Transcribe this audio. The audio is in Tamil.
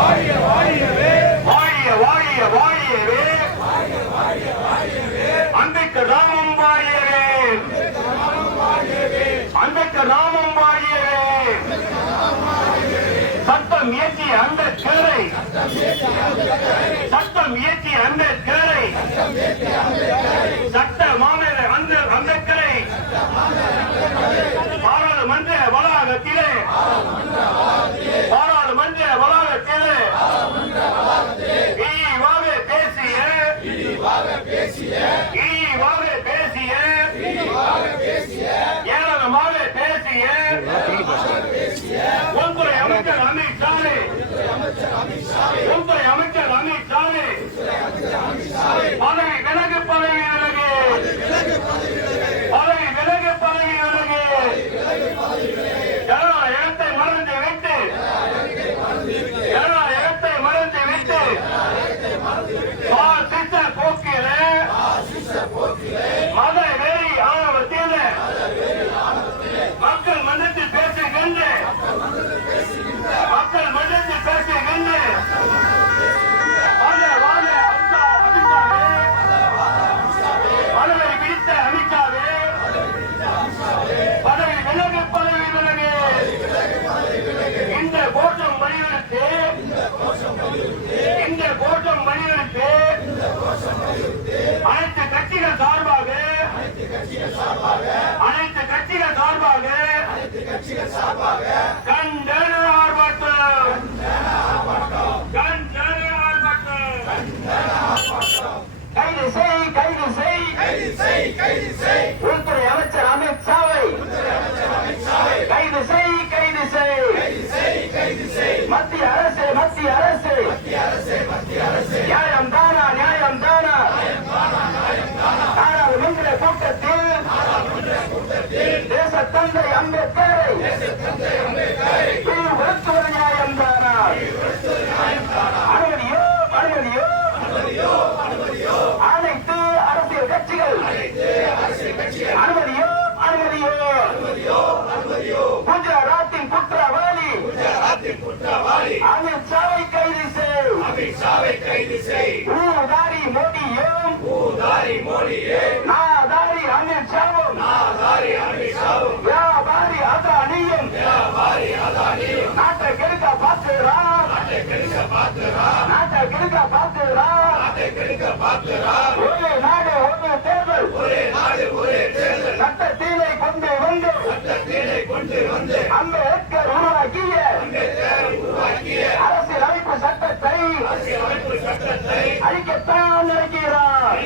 வாழிய வாழிய வாழியவே அம்பேத்கர் நாமம் வாழியவே அம்பேத்கர் நாமம் வாழியவே சட்டம் இயற்றிய அம்பேத்கரை சட்டம் இயற்றிய அம்பேத்கரை சட்ட மாநில அம்பேத்கரை பாராளுமன்ற வளாகத்திலே பாராளுமன்ற வளாகத்திலே இழிவாக பேசிய ஏளனமாக பேசிய உள்துறை அமைச்சர் அமித்ஷாவே உள்துறை அமைச்சர் அமித்ஷாவே பதவி விலகு பதவி விலகு பதவி விலகு பதவி விலகு ஜனநாயகத்தை மறந்து விட்டு ஜனநாயகத்தை மறந்து விட்டு பாசிச போக்கிலே மத வெறி ஆணவத்திலே மக்கள் மன்றத்தில் பேசுகின்ற மக்கள் மன்றத்தில் பேசுகின்ற பதவி பிடித்த அமித்ஷாவே பதவி விலகு பதவி விலகு இந்த கோஷம் வலியுறுத்தி இந்த கோஷம் வலியுறுத்தி அனைத்து கட்சிகள் சார்பாக அனைத்து கட்சிகள் சார்பாக கண்டன ஆர்ப்பாட்டம் கண்டன ஆர்ப்பாட்டம் கைது செய் கைது செய் கைது செய் உள்துறை அமைச்சர் அமித்ஷாவை கைது செய் கைது செய் மத்திய அரசு நியாயம் தானா நாடாளுமன்ற கூட்டத்தில் தேச தந்தை அம்பேத்கரை இழிவுபடுத்துவது நியாயம் தானா அனுமதியோ அனைத்து அரசியல் கட்சிகள் அனுமதியோ குஜராத்தின் குற்றவாளி அமித்ஷாவை கைது செய் ஊதாரி மோடியும் நாதாரி அமித்ஷாவும் வியாபாரி அதானியும் நாட்டை கெடுக்க பார்க்கிறார் ஒரே நாடு ஒரே தேர்தல் சட்டத்திலே கொண்டு வந்து அம்பேத்கர் உருவாக்கிய அரசியல் அமைப்பு சட்டத்தை அழிக்கத்தான் நினைக்கிறார்